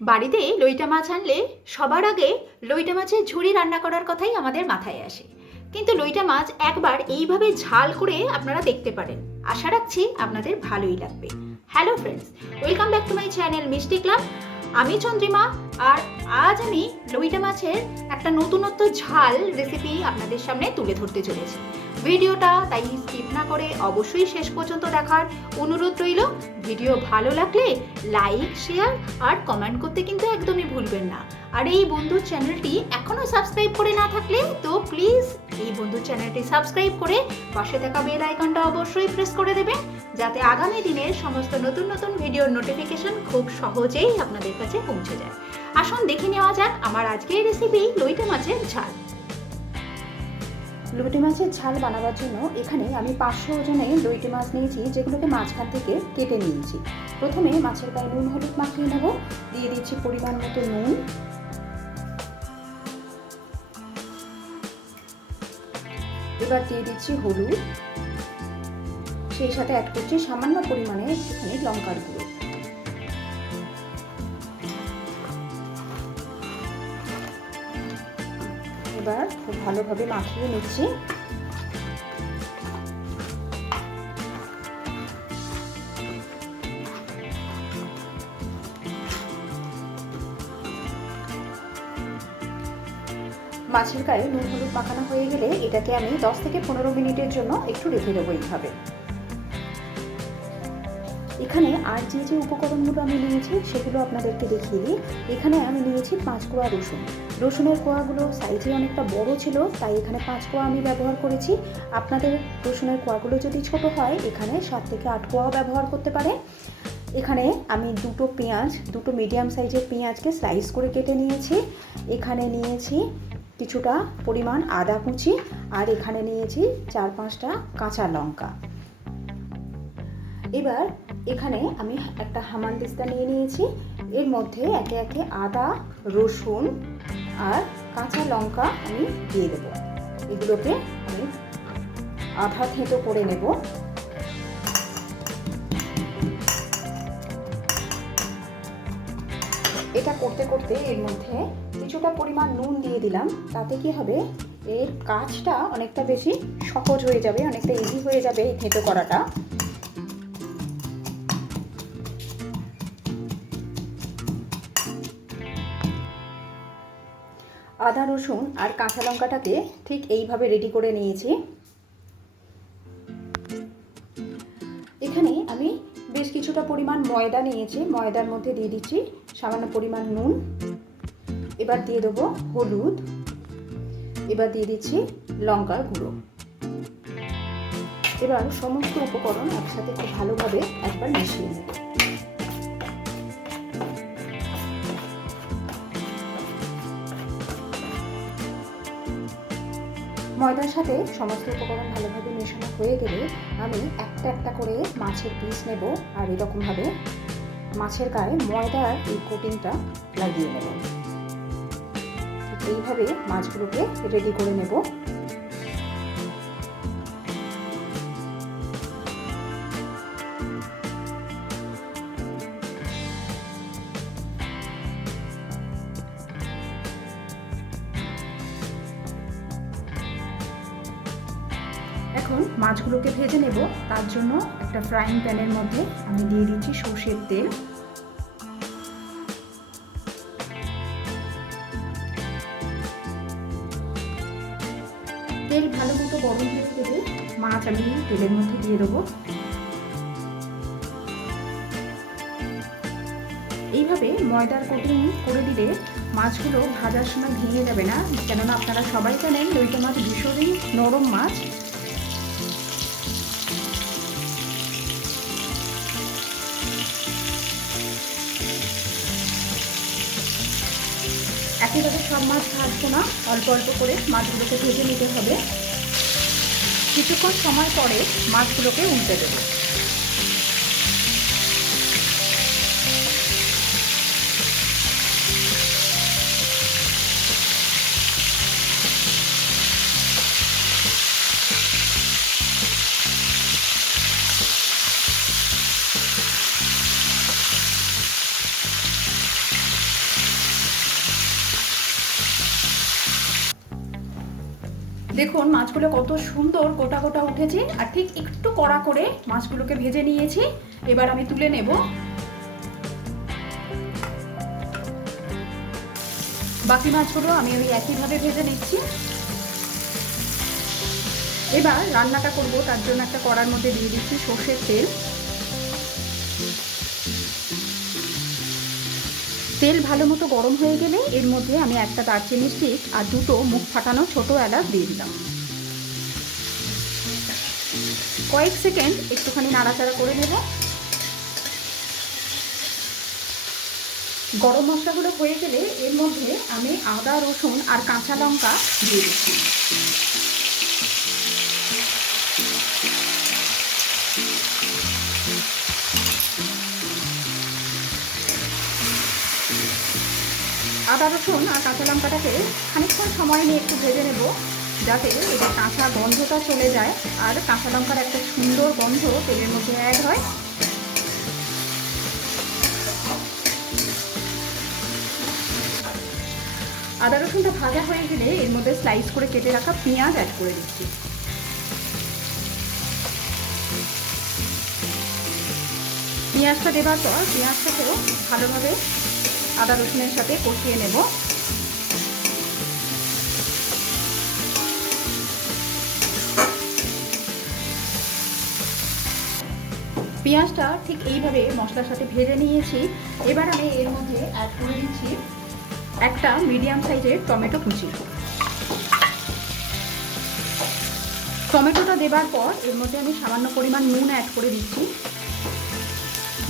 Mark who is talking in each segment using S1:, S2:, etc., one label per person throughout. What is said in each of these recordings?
S1: বাড়িতে লইটা মাছ আনলে সবার আগে লইটা মাছের ঝুড়ি রান্না করার কথাই আমাদের মাথায় আসে। কিন্তু লইটা মাছ একবার এইভাবে ঝাল করে আপনারা দেখতে পারেন। আশা রাখছি আপনাদের ভালোই লাগবে। Hello friends welcome back to my channel Mishti club আমি চন্দ্রিমা, আর আজ আমি লইটা মাছের একটা নতুনত্ব ঝাল রেসিপি আপনাদের সামনে তুলে ধরতে চলেছি। ভিডিওটা তাই স্কিপ না করে অবশ্যই শেষ পর্যন্ত দেখার অনুরোধ রইল। ভিডিও ভালো লাগলে লাইক শেয়ার আর কমেন্ট করতে কিন্তু একদমই ভুলবেন না। আর এই বন্ধুর চ্যানেলটি এখনও সাবস্ক্রাইব করে না থাকলে তো প্লিজ এই বন্ধুর চ্যানেলটি সাবস্ক্রাইব করে পাশে থাকা বেল আইকনটা অবশ্যই প্রেস করে দেবেন, যাতে আগামী দিনের সমস্ত নতুন নতুন ভিডিওর নোটিফিকেশন খুব সহজেই আপনাদের কাছে পৌঁছে যায়। আসুন দেখে নেওয়া যাক আমার আজকের রেসিপি লইটা মাছের ঝাল।
S2: লইটে মাছের ঝাল বানাবার জন্য এখানে আমি পাঁচশো ওজনে লইটে মাছ নিয়েছি, যেগুলোকে মাঝখান থেকে কেটে নিয়েছি। প্রথমে মাছের গায়ে নুন, হলুদ মাখিয়ে নেব, দিয়ে দিচ্ছি পরিমাণ মতো নুন এবার দিয়ে দিচ্ছি হলুদ। সেই সাথে অ্যাড করছি সামান্য পরিমাণে একটুখানি লঙ্কার গুঁড়ো। এবার খুব ভালোভাবে মাখিয়ে নিচ্ছি। মাছের গায়ে নুন হলুদ মাখানো হয়ে গেলে এটাকে আমি দশ থেকে পনেরো মিনিটের জন্য একটু রেখে দেবো এইভাবে। এখানে আর যে যে উপকরণগুলো আমি নিয়েছি সেগুলো আপনাদেরকে দেখিয়ে দিই। এখানে আমি নিয়েছি পাঁচ কোয়া রসুন। রসুনের কোয়াগুলো সাইজে অনেকটা বড় ছিল, তাই এখানে পাঁচ কোয়া আমি ব্যবহার করেছি। আপনাদের রসুনের কোয়াগুলো যদি ছোট হয়, এখানে সাত থেকে আট কোয়াও ব্যবহার করতে পারে। এখানে আমি দুটো পেঁয়াজ, দুটো মিডিয়াম সাইজের পেঁয়াজকে স্লাইস করে কেটে নিয়েছি। এখানে নিয়েছি কিছুটা পরিমাণ আদা কুচি আর এখানে নিয়েছি চার পাঁচটা কাঁচা লঙ্কা। এবার এখানে আমি একটা হামানদিস্তা নিয়ে নিয়েছি। এর মধ্যে একে একে আদা, রসুন আর কাঁচা লঙ্কা আমি দিয়ে দেবো। এগুলোকে আমি আধা থেঁতো করে নেব। এটা করতে করতে এর মধ্যে কিছুটা পরিমাণ নুন দিয়ে দিলাম। তাতে কি হবে? এর কাজটা অনেকটা বেশি সহজ হয়ে যাবে, অনেকটা ইজি হয়ে যাবে এই থেঁতো করাটা। আদা, রসুন আর কাঁচা লঙ্কাটাকে ঠিক এইভাবে রেডি করে নিয়েছি। এখানে আমি বেশ কিছুটা পরিমাণ ময়দা নিয়েছি, ময়দার মধ্যে দিয়ে দিচ্ছি সামান্য পরিমাণ নুন। এবার দিয়ে দেবো হলুদ। এবার দিয়ে দিচ্ছি লঙ্কার গুঁড়ো। এবার সমস্ত উপকরণ একসাথে খুব ভালোভাবে একবার মিশিয়ে নেব। ময়দার সাথে সমস্ত উপকরণ ভালোভাবে মেশানো হয়ে গেলে আমি একটা একটা করে মাছের পিস নেব আর এরকমভাবে মাছের গায়ে ময়দার এই কোটিংটা লাগিয়ে নেব। এইভাবে মাছগুলোকে রেডি করে নেব। এখন মাছগুলোকে ভেজে নেব। তার জন্য একটা ফ্রাইং প্যানের মধ্যে আমি দিয়ে দিচ্ছি সর্ষের তেল। তেল ভালো মতো গরম হয়ে গেলে মাছ আমি তেলের মধ্যে দিয়ে দেবো। এইভাবে ময়দার কোটিং করে দিলে মাছগুলো ভাজার সময় ভেঙে যাবে না? কেননা আপনারা সবাই জানেন লইটা মাছ ভীষণই নরম মাছ। একেবারে সব মাছ ভাজবো না, অল্প অল্প করে মাছগুলোকে ভেজে নিতে হবে। কিছুক্ষণ সময় পরে মাছগুলোকে উল্টে দেবো।
S1: দেখুন, মাছগুলো কত সুন্দর গোটা গোটা উঠেছে। আর ঠিক একটু কড়া করে মাছগুলোকে ভেজে নিয়েছি। এবার আমি তুলে নেব। বাকি মাছগুলো আমি ওই একইভাবে ভেজে নিচ্ছি। এবার রান্নাটা করব, তার জন্য একটা কড়ার মধ্যে দিয়ে দিচ্ছি সর্ষের তেল। তেল ভালো মতো গরম হয়ে গেলে এর মধ্যে আমি একটা দারচিনি স্টিক আর দুটো মুখ ফাটানো ছোট এলাচ দিয়ে দিলাম। কয়েক সেকেন্ড একটুখানি নাড়াচাড়া করে নেব। গরম মশলাগুলো হয়ে গেলে এর মধ্যে আমি আদা, রসুন আর কাঁচা লঙ্কা দিয়ে দিচ্ছি। আদা রসুন আর কাঁচা লঙ্কাটাকে খানিকক্ষণ সময় নিয়ে একটু ভেজে নেব, যাতে এটা কাঁচা গন্ধটা চলে যায়। আর কাঁচা লঙ্কার একটা সুন্দর গন্ধ তেলের মধ্যে অ্যাড হয়। আদা রসুনটা ভাজা হয়ে গেলে এর মধ্যে স্লাইস করে কেটে রাখা পেঁয়াজ অ্যাড করে দিচ্ছি। পেঁয়াজটা দেওয়ার পর পেঁয়াজটাকেও ভালোভাবে আদা রসুনের সাথে কষিয়ে নেব। পেঁয়াজটা ঠিক এইভাবে মশলার সাথে ভেজে নিয়েছি। এবার আমি এর মধ্যে অ্যাড করে দিচ্ছি একটা মিডিয়াম সাইজের টমেটো কুচি। টমেটোটা দেবার পর এর মধ্যে আমি সামান্য পরিমাণ নুন অ্যাড করে দিচ্ছি।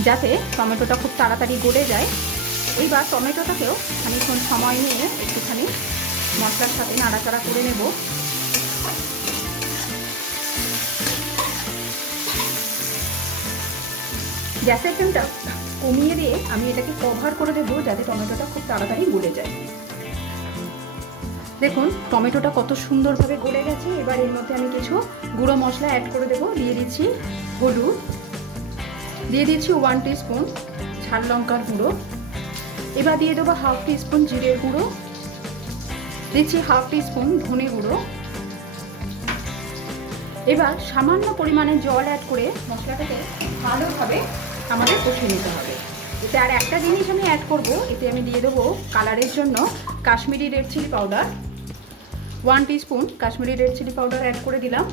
S1: যাতে টমেটোটা খুব তাড়াতাড়ি গলে যায়। এইবার টমেটোটাকেও খানিক্ষণ সময় নিয়ে একটুখানি মশলার সাথে নাড়াচাড়া করে নেব। গ্যাসের ফ্লেমটা কমিয়ে দিয়ে আমি এটাকে কভার করে দেবো যাতে টমেটোটা খুব তাড়াতাড়ি গলে যায়। দেখুন, টমেটোটা কত সুন্দরভাবে গলে গেছে। এবার এর মধ্যে আমি কিছু গুঁড়ো মশলা অ্যাড করে দেবো। দিয়ে দিচ্ছি হলুদ। দিয়ে দিচ্ছি ওয়ান স্পুন ঝাল লঙ্কার গুঁড়ো। এবার দিয়ে দেবো হাফ টি স্পুন জিরের গুঁড়ো। দিচ্ছি হাফ টি স্পুন ধনে গুঁড়ো। এবার সামান্য পরিমাণে জল অ্যাড করে মশলাটাকে ভালোভাবে আমাদের কষিয়ে নিতে হবে। এতে আর একটা জিনিস আমি অ্যাড করব, এতে আমি দিয়ে দেবো কালারের জন্য Kashmiri red chilli powder one teaspoon Kashmiri red chilli powder add করে দিলাম।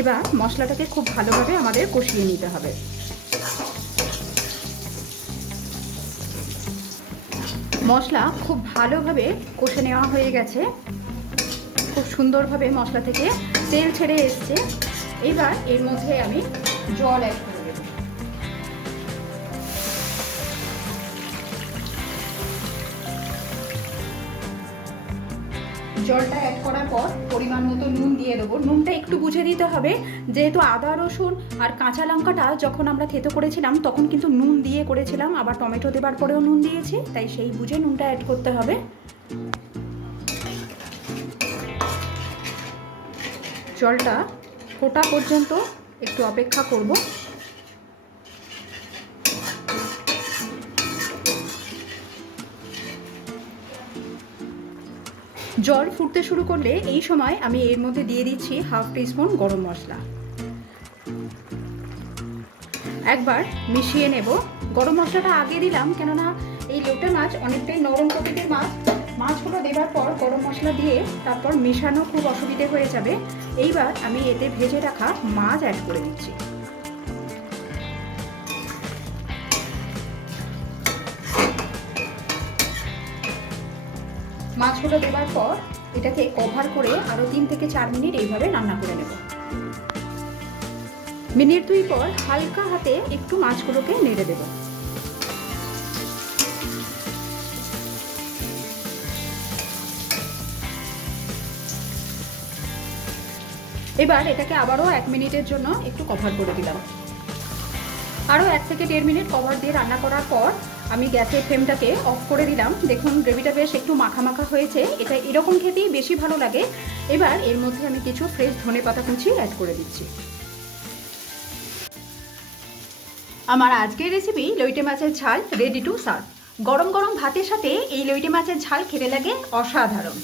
S1: এবার মশলাটাকে খুব ভালোভাবে আমাদের কষিয়ে নিতে হবে। মশলা খুব ভালোভাবে কষে নেওয়া হয়ে গেছে। খুব সুন্দরভাবে মশলা থেকে তেল ছেড়ে এসছে। এবার এর মধ্যে আমি জল অ্যাড করে জলটা অ্যাড করার পর পরিমাণ মতো নুন দিয়ে দেবো। নুনটা একটু বুঝে দিতে হবে, যেহেতু আদা, রসুন আর কাঁচা লঙ্কাটা যখন আমরা থেতো করেছিলাম, তখন কিন্তু নুন দিয়ে করেছিলাম। আবার টমেটো দেবার পরেও নুন দিয়েছি, তাই সেই বুঝে নুনটা অ্যাড করতে হবে। জলটা ফোটা পর্যন্ত একটু অপেক্ষা করব। জল ফুটতে শুরু করলে এই সময় আমি এর মধ্যে দিয়ে দিচ্ছি হাফ টিস্পুন গরম মশলা। একবার মিশিয়ে নেব। গরম মশলাটা আগে দিলাম, কেননা এই লোটে মাছ অনেকটাই নরম প্রকৃতির মাছ। মাছগুলো দেবার পর গরম মশলা দিয়ে তারপর মেশানো খুব অসুবিধে হয়ে যাবে। এইবার আমি এতে ভেজে রাখা মাছ অ্যাড করে দিচ্ছি। মাছগুলো দেওয়ার পর এটাকে কভার করে আরও তিন থেকে চার মিনিট এইভাবে রান্না করে নেব। মিনিট দুই পর হালকা হাতে একটু মাছগুলোকে নেড়ে দেবো। এবার এটাকে আবারও এক মিনিটের জন্য একটু কভার করে দিলাম। আরও এক থেকে দেড় মিনিট কভার দিয়ে রান্না করার পর আমি গ্যাসের ফ্লেমটাকে অফ করে দিলাম। দেখুন, গ্রেভিটা বেশ একটু মাখা মাখা হয়েছে। এটা এরকম খেতেই বেশি ভালো লাগে। এবার এর মধ্যে আমি কিছু ফ্রেশ ধনে পাতা কুচি অ্যাড করে দিচ্ছি। আমার আজকের রেসিপি লইটে মাছের ঝাল রেডি টু সার্ভ গরম গরম ভাতের সাথে এই লইটে মাছের ঝাল খেতে লাগে অসাধারণ।